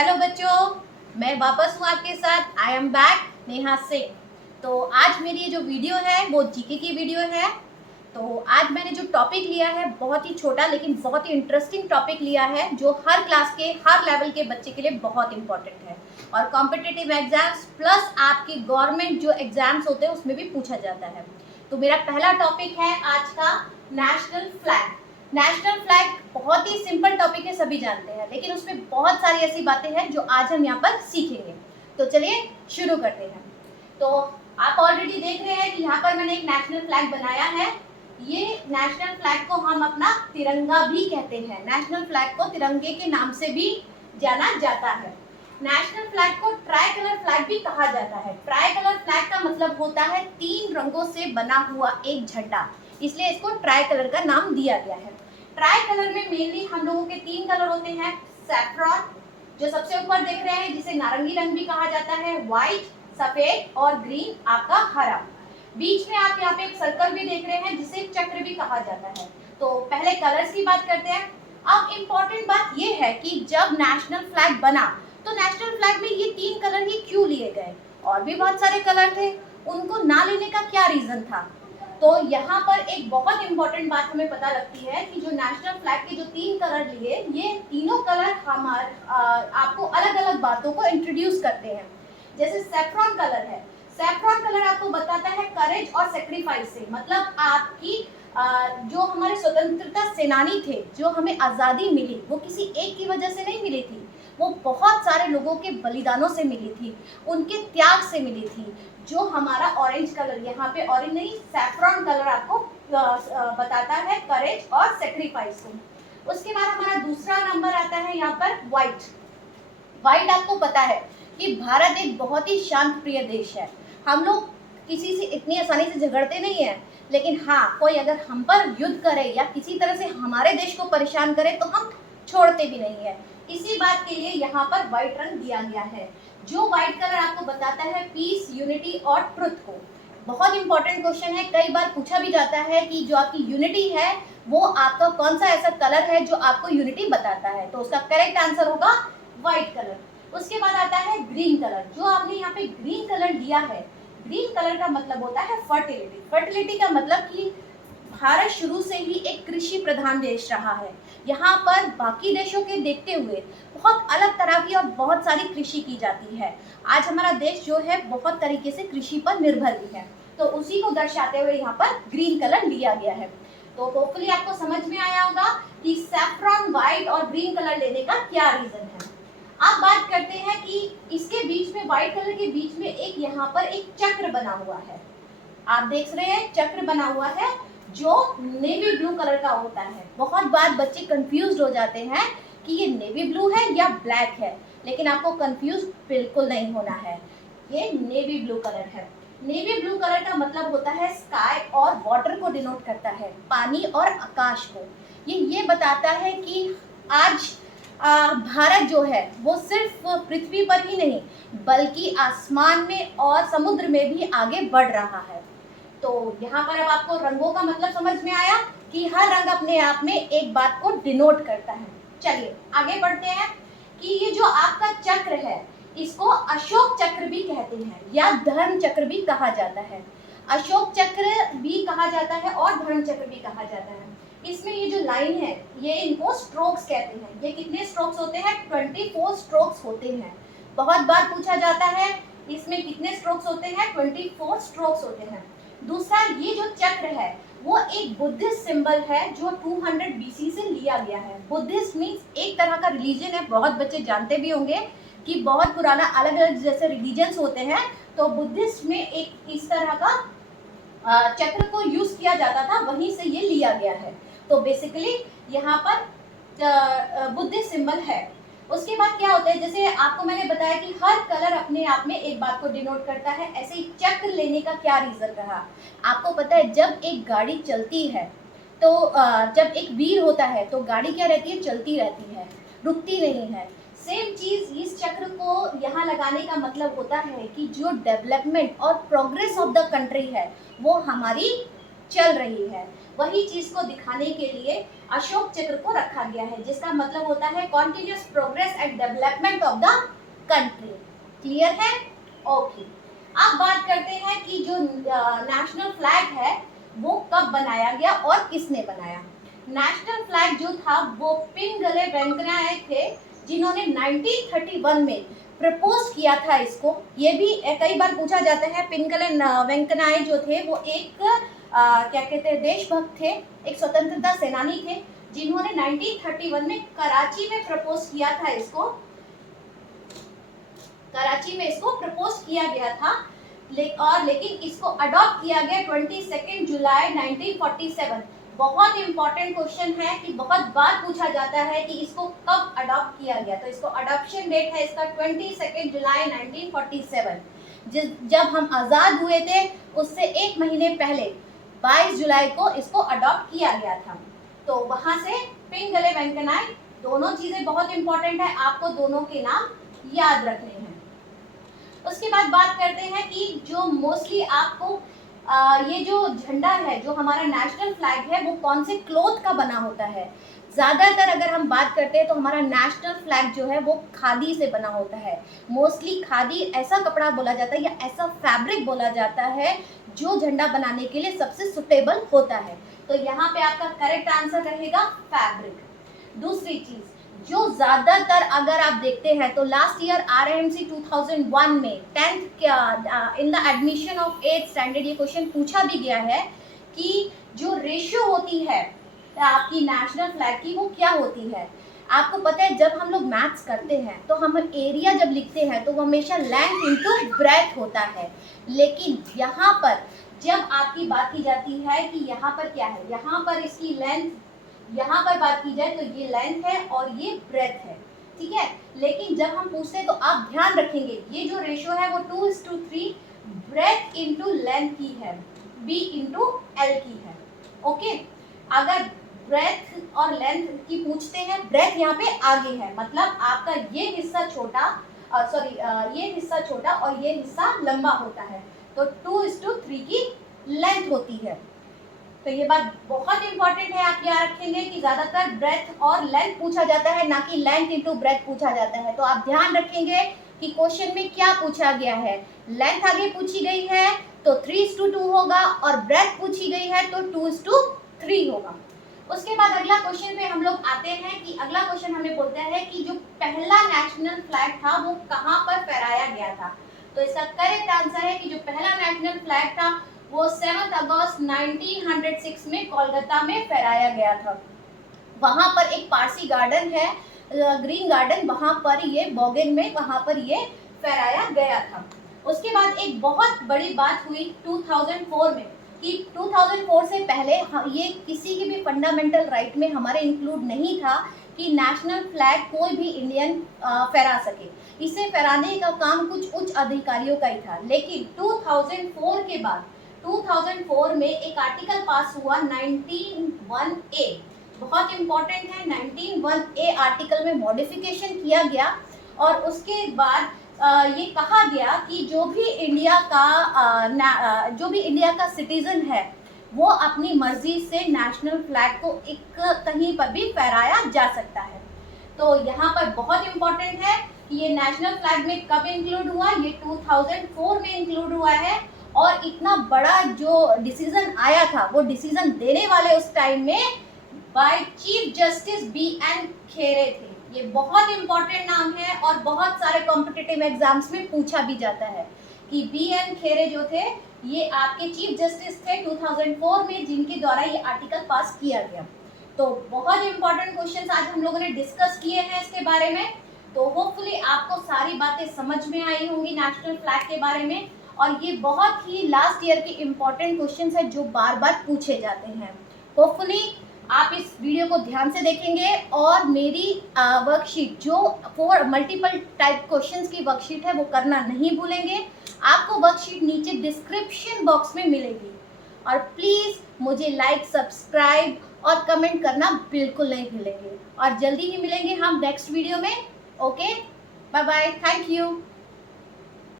Hello बच्चों, मैं वापस हूँ आपके साथ। I am back, Neha Singh. तो आज मेरी ये जो वीडियो है वो जीके की वीडियो है। तो आज मैंने जो टॉपिक लिया है बहुत ही छोटा लेकिन बहुत ही इंटरेस्टिंग टॉपिक लिया है, जो हर क्लास के हर लेवल के बच्चे के लिए बहुत इंपॉर्टेंट है और कॉम्पिटिटिव एग्जाम्स प्लस आपकी गवर्नमेंट जो एग्जाम्स होते हैं उसमें भी पूछा जाता है। तो मेरा पहला टॉपिक है आज का नेशनल फ्लैग। नेशनल फ्लैग बहुत ही सिंपल टॉपिक है, सभी जानते हैं, लेकिन उसमें बहुत सारी ऐसी बातें हैं जो आज हम यहाँ पर सीखेंगे। तो चलिए शुरू करते हैं। तो आप ऑलरेडी देख रहे हैं कि यहाँ पर मैंने एक नेशनल फ्लैग बनाया है। ये नेशनल फ्लैग को हम अपना तिरंगा भी कहते हैं। नेशनल फ्लैग को तिरंगे के नाम से भी जाना जाता है। नेशनल फ्लैग को ट्राई कलर फ्लैग भी कहा जाता है। ट्राई कलर फ्लैग का मतलब होता है 3 रंगों से बना हुआ एक झंडा, इसलिए इसको ट्राई कलर का नाम दिया गया है। ट्राई कलर में मेनली हम लोगों के 3 कलर होते हैं। सैफ्रॉन, जो सबसे ऊपर देख रहे हैं, जिसे नारंगी रंग भी कहा जाता है, व्हाइट सफेद और ग्रीन आपका हरा। बीच में आप यहाँ पे एक सर्कल भी देख रहे हैं जिसे चक्र भी कहा जाता है। तो पहले कलर्स की बात करते हैं। अब इम्पोर्टेंट बात ये है कि जब नेशनल फ्लैग बना तो नेशनल फ्लैग में ये 3 कलर ही क्यों लिए गए? और भी बहुत सारे कलर थे, उनको ना लेने का क्या रीजन था? तो यहाँ पर एक बहुत इंपॉर्टेंट बात हमें पता लगती है कि जो नेशनल फ्लैग के जो 3 कलर लिए, ये तीनों कलर आपको अलग अलग बातों को इंट्रोड्यूस करते हैं। जैसे सैफ्रॉन कलर है, सैफ्रॉन कलर आपको बताता है करेज और सेक्रीफाइस से, मतलब आपकी जो हमारे स्वतंत्रता सेनानी थे, जो हमें आज़ादी मिली, वो किसी एक की वजह से नहीं मिली थी, वो बहुत सारे लोगों के बलिदानों से मिली थी, उनके त्याग से मिली थी। जो हमारा ऑरेंज कलर, यहाँ पे ऑरेंज नहीं सैफ्रॉन कलर आपको बताता है करेज और सेक्रीफाइस को। उसके बाद हमारा दूसरा नंबर आता है यहाँ पर व्हाइट। व्हाइट आपको पता है कि भारत एक बहुत ही शांत प्रिय देश है। हम लोग किसी से इतनी आसानी से झगड़ते नहीं है, लेकिन हाँ, कोई अगर हम पर युद्ध करे या किसी तरह से हमारे देश को परेशान करे तो हम छोड़ते भी नहीं है। इसी बात के लिए यहाँ पर व्हाइट रंग दिया गया है। जो व्हाइट कलर आपको बताता है पीस, यूनिटी और ट्रुथ को। बहुत इंपॉर्टेंट क्वेश्चन है, कई बार पूछा भी जाता है कि जो आपकी यूनिटी है वो आपका कौन सा ऐसा कलर है जो आपको यूनिटी बताता है, तो उसका करेक्ट आंसर होगा व्हाइट कलर। उसके बाद आता है ग्रीन कलर। जो आपने यहाँ पे ग्रीन कलर लिया है, ग्रीन कलर का मतलब होता है फर्टिलिटी। फर्टिलिटी का मतलब कि भारत शुरू से ही एक कृषि प्रधान देश रहा है। यहाँ पर बाकी देशों के देखते हुए बहुत अलग तरह की और बहुत सारी कृषि की जाती है। आज हमारा देश जो है बहुत तरीके से कृषि पर निर्भर भी है, तो उसी को दर्शाते हुए यहाँ पर ग्रीन कलर लिया गया है। तो होपफुली आपको समझ में आया होगा कि सैफ्रॉन, व्हाइट और ग्रीन कलर लेने का क्या रीजन है। अब बात करते हैं कि इसके बीच में, व्हाइट कलर के बीच में एक यहाँ पर एक चक्र बना हुआ है। आप देख रहे हैं चक्र बना हुआ है जो नेवी ब्लू कलर का होता है। बहुत बार बच्चे कंफ्यूज हो जाते हैं कि ये नेवी ब्लू है या ब्लैक है, लेकिन आपको कंफ्यूज बिल्कुल नहीं होना है। ये नेवी ब्लू कलर है। नेवी ब्लू कलर का मतलब होता है स्काई और वाटर को डिनोट करता है, पानी और आकाश को। ये बताता है कि आज भारत जो है वो सिर्फ पृथ्वी पर ही नहीं बल्कि आसमान में और समुद्र में भी आगे बढ़ रहा है। तो यहाँ पर अब आपको रंगों का मतलब समझ में आया कि हर रंग अपने आप में एक बात को डिनोट करता है। चलिए आगे बढ़ते हैं कि ये जो आपका चक्र है इसको अशोक चक्र भी कहते हैं या धर्म चक्र भी कहा जाता है। अशोक चक्र भी कहा जाता है और धर्म चक्र भी कहा जाता है। इसमें ये जो लाइन है ये इनको स्ट्रोक्स कहते हैं। ये कितने स्ट्रोक्स होते हैं? 24 स्ट्रोक्स होते हैं। बहुत बार पूछा जाता है इसमें कितने स्ट्रोक्स होते हैं? 24 स्ट्रोक्स होते हैं। दूसरा, ये जो चक्र है वो एक बुद्धिस्ट सिंबल है जो 200 BC से लिया गया है। बुद्धिस्ट मीन्स एक तरह का रिलीजन है, बहुत बच्चे जानते भी होंगे कि बहुत पुराना अलग अलग जैसे रिलीजन्स होते हैं, तो बुद्धिस्ट में एक इस तरह का चक्र को यूज किया जाता था, वहीं से ये लिया गया है। तो बेसिकली यहाँ पर बुद्धिस्ट सिंबल है। उसके बाद क्या होता है, जैसे आपको मैंने बताया कि हर कलर अपने आप में एक बात को डिनोट करता है, ऐसे ही चक्र लेने का क्या रीजन रहा। आपको पता है जब एक गाड़ी चलती है तो जब एक व्हील होता है तो गाड़ी क्या रहती है? चलती रहती है, रुकती नहीं है। सेम चीज इस चक्र को यहाँ लगाने का मतलब होता है कि जो डेवलपमेंट और प्रोग्रेस ऑफ द कंट्री है वो हमारी चल रही है। वही चीज को दिखाने के लिए अशोक चक्र को रखा गया है, जिसका मतलब होता है continuous progress and development of the country. Clear है? ओके। अब बात करते हैं कि जो नेशनल फ्लैग है वो कब बनाया गया और किसने बनाया। नेशनल फ्लैग जो था वो पिंगले वेंकैया नायक थे, जिन्होंने 1931 में प्रपोज किया था इसको। ये भी कई बार पूछा जाता है। पिंगले वेंकैया नायक जो थे वो एक क्या कहते हैं, देशभक्त थे, एक स्वतंत्रता सेनानी थे, जिन्होंने 1931 में कराची में प्रपोज किया था इसको। कराची में इसको प्रपोज किया गया था लेकिन इसको अडॉप्ट किया गया 22 जुलाई 1947। बहुत इंपॉर्टेंट क्वेश्चन है कि बहुत बार पूछा जाता है कि इसको कब अडॉप्ट किया गया। तो इसको अडॉप्शन डेट है इसका 22 जुलाई 1947। जब हम आज़ाद हुए थे उससे एक महीने पहले 22 जुलाई को इसको अडॉप्ट किया गया था। तो वहां से पिंगले वेंकैया नायक, दोनों चीजें बहुत इंपॉर्टेंट है, आपको दोनों के नाम याद रखने हैं। उसके बाद बात करते हैं कि जो मोस्टली आपको ये जो झंडा है, जो हमारा नेशनल फ्लैग है, वो कौन से क्लॉथ का बना होता है। ज़्यादातर अगर हम बात करते हैं तो हमारा नेशनल फ्लैग जो है वो खादी से बना होता है। मोस्टली खादी ऐसा कपड़ा बोला जाता है या ऐसा फैब्रिक बोला जाता है जो झंडा बनाने के लिए सबसे सुटेबल होता है। तो यहाँ पे आपका करेक्ट आंसर रहेगा फैब्रिक। दूसरी चीज़ जो ज़्यादातर अगर आप देखते हैं तो लास्ट ईयर RIMC 2001 में 10th in the admission of 8th standard ये क्वेश्चन पूछा भी गया है कि जो रेशियो होती है आपकी नेशनल फ्लैग की वो क्या होती है। आपको पता है जब हम लोग मैथ्स करते हैं तो हम एरिया जब लिखते हैं तो वो हमेशा लेंथ इनटू ब्रेथ होता है, लेकिन यहाँ पर जब आपकी बात की जाती है कि यहाँ पर क्या है, यहाँ पर इसकी लेंथ, यहाँ पर बात की जाए तो ये लेंथ है और ये ब्रेथ है, ठीक है। लेकिन जब हम पूछते हैं तो आप ध्यान रखेंगे ये जो रेशियो है वो 2:3 ब्रेथ इंटू लेंथ की है, B इंटू L की है। ओके, अगर ब्रेथ और लेंथ की पूछते हैं, ब्रेथ यहाँ पे आगे है, मतलब आपका ये हिस्सा छोटा, ये हिस्सा छोटा और ये हिस्सा लंबा होता है, तो 2:3 की लेंथ होती है। तो ये बात बहुत इंपॉर्टेंट है, आप याद रखेंगे कि ज्यादातर ब्रेथ और लेंथ पूछा जाता है, ना कि लेंथ इंटू ब्रेथ पूछा जाता है। तो आप ध्यान रखेंगे कि क्वेश्चन में क्या पूछा गया है। लेंथ आगे पूछी गई है तो 3:2 होगा और ब्रेथ पूछी गई है तो 2:3 होगा। उसके बाद अगला क्वेश्चन पे हम लोग आते हैं कि अगला क्वेश्चन हमें बोलता है कि जो पहला नेशनल फ्लैग था वो कहाँ पर फहराया गया था। तो इसका करेक्ट आंसर है कि जो पहला नेशनल फ्लैग था वो 7 अगस्त 1906 में कोलकाता में फहराया गया था। वहाँ पर एक पारसी गार्डन है, ग्रीन गार्डन, वहाँ पर ये बोगन में वहाँ पर ये फहराया गया था। उसके बाद एक बहुत बड़ी बात हुई 2004 में कि 2004 से पहले ये किसी की भी फंडामेंटल राइट में हमारे इंक्लूड नहीं था कि नेशनल फ्लैग कोई भी इंडियन फहरा सके। इसे फहराने का काम कुछ उच्च अधिकारियों का ही था। लेकिन 2004 के बाद 2004 में एक आर्टिकल पास हुआ 19(1)A, बहुत इंपॉर्टेंट है। 19(1)A आर्टिकल में मॉडिफिकेशन किया गया और उसके बाद ये कहा गया कि जो भी इंडिया का सिटीजन है वो अपनी मर्जी से नेशनल फ्लैग को एक कहीं पर भी फहराया जा सकता है। तो यहाँ पर बहुत इंपॉर्टेंट है कि ये नेशनल फ्लैग में कब इंक्लूड हुआ, ये 2004 में इंक्लूड हुआ है। और इतना बड़ा जो डिसीजन आया था वो डिसीजन देने वाले उस टाइम में बाय चीफ जस्टिस BN खेरे थे। ये बहुत इंपॉर्टेंट नाम है और बहुत सारे कॉम्पिटिटिव एग्जाम्स में पूछा भी जाता है कि BN खेरे जो थे ये आपके चीफ जस्टिस थे 2004 में, जिनके द्वारा ये आर्टिकल पास किया गया। तो बहुत इंपॉर्टेंट क्वेश्चंस आज हम लोगों ने डिस्कस किए हैं इसके बारे में। तो होपफुली आपको सारी बातें समझ में आई होंगी नेशनल फ्लैग के बारे में। और ये बहुत ही लास्ट ईयर के इम्पॉर्टेंट क्वेश्चंस हैं जो बार बार पूछे जाते हैं। होपफुली आप इस वीडियो को ध्यान से देखेंगे और मेरी वर्कशीट जो 4 मल्टीपल टाइप क्वेश्चंस की वर्कशीट है वो करना नहीं भूलेंगे। आपको वर्कशीट नीचे डिस्क्रिप्शन बॉक्स में मिलेगी। और प्लीज़ मुझे लाइक, सब्सक्राइब और कमेंट करना बिल्कुल नहीं भूलेंगे। और जल्दी ही मिलेंगे हम नेक्स्ट वीडियो में। Okay, bye bye, thank you.